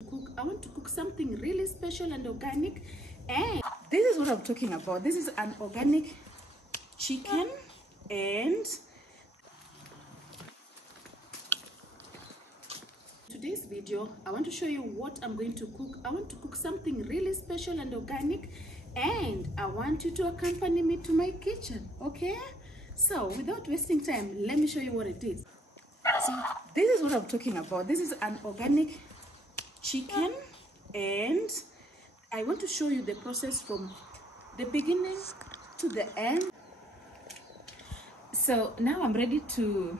I want to cook something really special and organic, and this is what I'm talking about. This is an organic chicken, and today's video I want to show you what I'm going to cook. I want to cook something really special and organic, and I want you to accompany me to my kitchen, okay? So without wasting time, let me show you what it is. So this is what I'm talking about. This is an organic chicken, and I want to show you the process from the beginning to the end. So now I'm ready to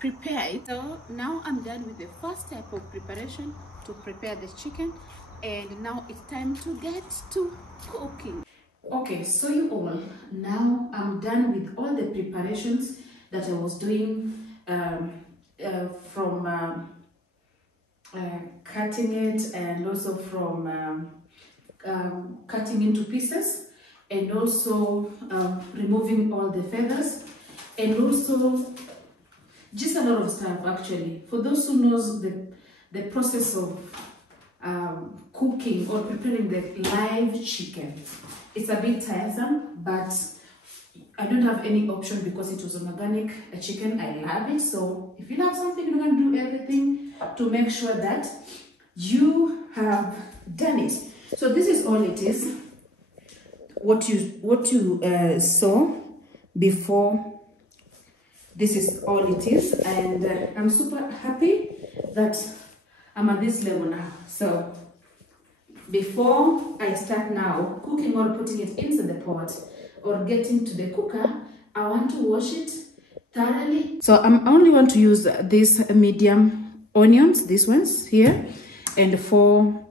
prepare it. So now I'm done with the first step of preparation to prepare the chicken, and now it's time to get to cooking. Okay, so you all, now I'm done with all the preparations that I was doing from cutting it, and also from cutting into pieces, and also removing all the feathers, and also just a lot of stuff actually. For those who knows the process of cooking or preparing the live chicken, it's a bit tiresome, but I don't have any option because it was an organic chicken. I love it. So if you love something, you're going to do everything to make sure that you have done it. So this is all it is. What you saw before, this is all it is, and I'm super happy that I'm at this level now. So before I start now cooking or putting it into the pot or getting to the cooker, I want to wash it thoroughly. So I only want to use these medium onions, these ones here, and 4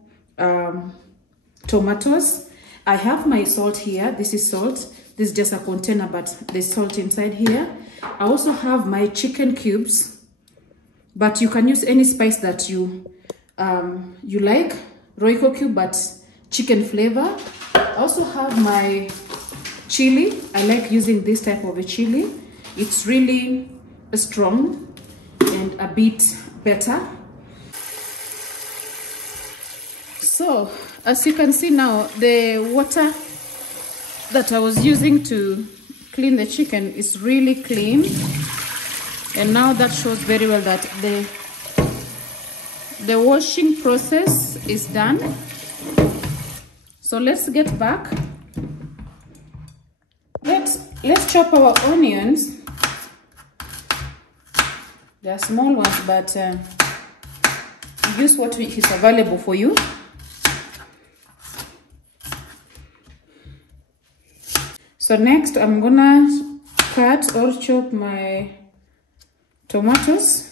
tomatoes. I have my salt here. This is salt. This is just a container, but there's salt inside here. I also have my chicken cubes, but you can use any spice that you like. Royco cube, but chicken flavor. I also have my chili. I like using this type of a chili. It's really strong and a bit better. So as you can see now, the water that I was using to clean the chicken is really clean, and now that shows very well that the washing process is done. So let's get back. Let's chop our onions. They are small ones, but use what is available for you. So next I'm gonna cut or chop my tomatoes.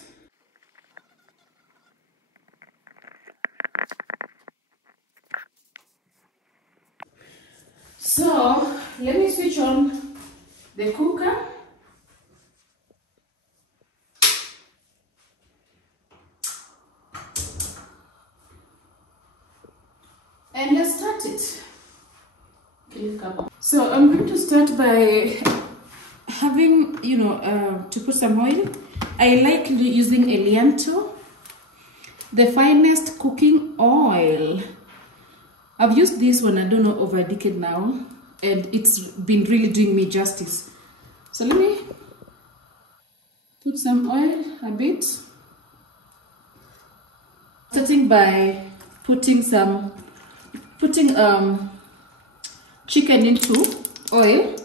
So let me switch on the cooker. And let's start it. So I'm going to start by having, to put some oil. I like using Elianto, the finest cooking oil. I've used this one, I don't know, over a decade now, and it's been really doing me justice. So let me put some oil, a bit. Starting by putting chicken into oil.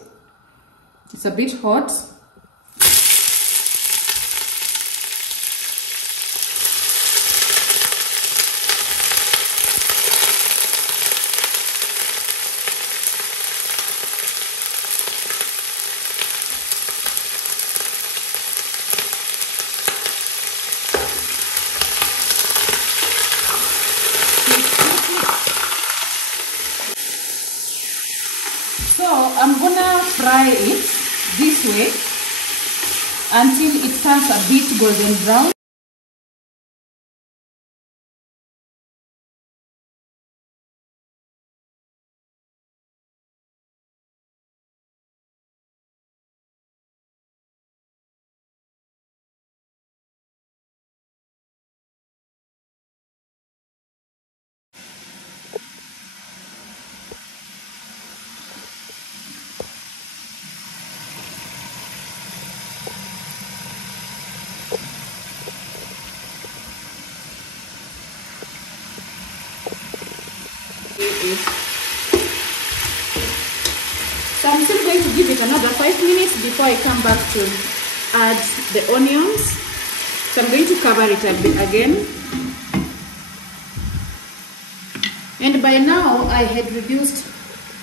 It's a bit hot. So I'm gonna fry it this way until it turns a bit golden brown. So I'm still going to give it another 5 minutes before I come back to add the onions. So I'm going to cover it a bit again. And by now I had reduced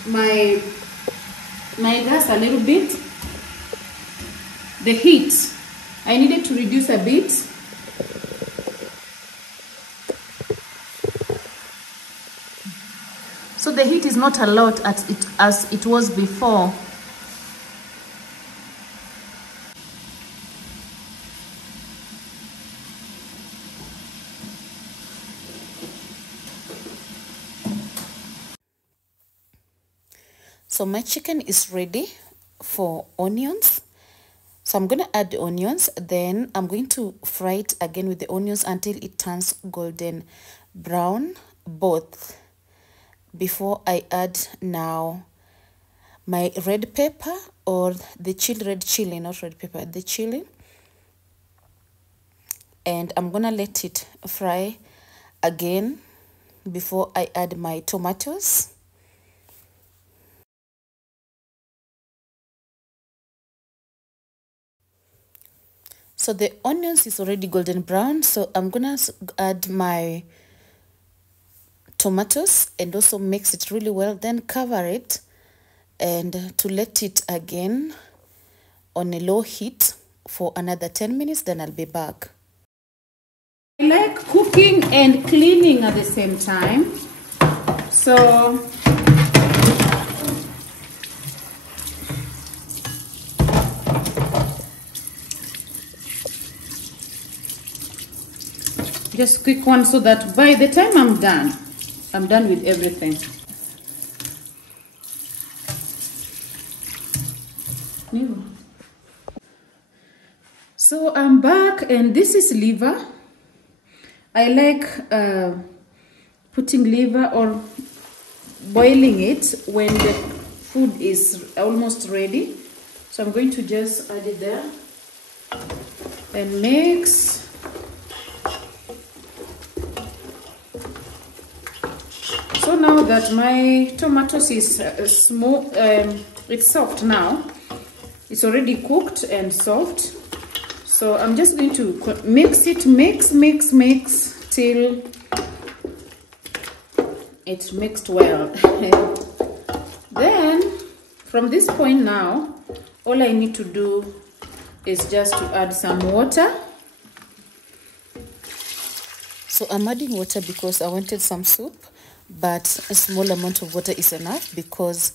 my gas a little bit. The heat, I needed to reduce a bit. So the heat is not a lot as it was before. So my chicken is ready for onions. So I'm going to add the onions, then I'm going to fry it again with the onions until it turns golden brown, both, before I add now my red pepper or the red chili, not red pepper, the chili. And I'm going to let it fry again before I add my tomatoes. So the onions is already golden brown, so I'm gonna add my tomatoes and also mix it really well, then cover it and to let it again on a low heat for another 10 minutes, then I'll be back. I like cooking and cleaning at the same time, so just quick one so that by the time I'm done with everything. So I'm back and this is liver. I like putting liver or boiling it when the food is almost ready. So I'm going to just add it there and mix. So now that my tomatoes is small, it's soft now. It's already cooked and soft. So I'm just going to mix it, mix till it's mixed well. Then from this point now, all I need to do is just to add some water. So I'm adding water because I wanted some soup, but a small amount of water is enough because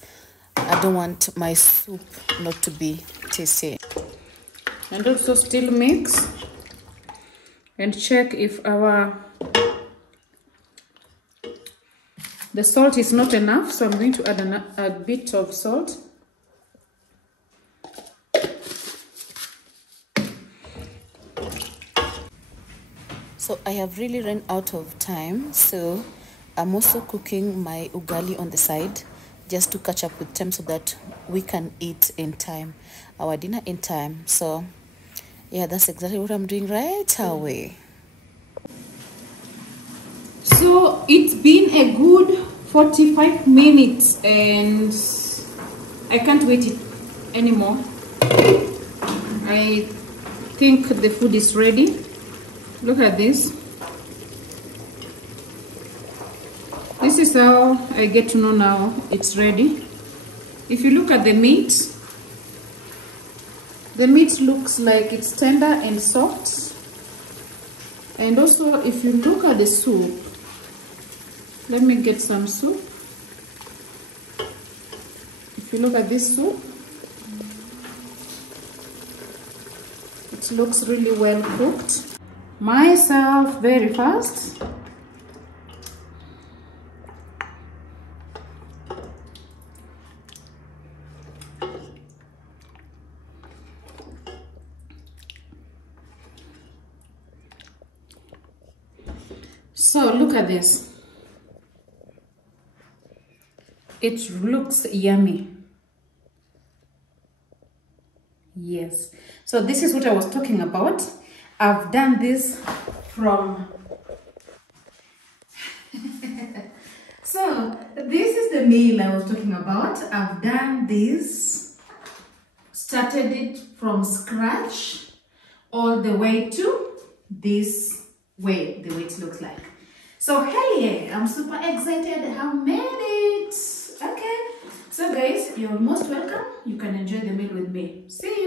I don't want my soup not to be tasty. And also still mix and check if the salt is not enough. So I'm going to add a bit of salt. So I have really run out of time, so I'm also cooking my ugali on the side just to catch up with time so that we can eat in time, our dinner in time. So yeah, that's exactly what I'm doing right away. So it's been a good 45 minutes and I can't wait it anymore. I think the food is ready. Look at this. This is how I get to know now it's ready. If you look at the meat looks like it's tender and soft. And also if you look at the soup, let me get some soup. If you look at this soup, it looks really well cooked. Myself very fast. So look at this. It looks yummy. Yes. So this is what I was talking about. I've done this from So this is the meal I was talking about. I've done this, started it from scratch all the way to this way, the way it looks like. So hell yeah, I'm super excited. I have made it. Okay, so guys, you're most welcome. You can enjoy the meal with me. See you.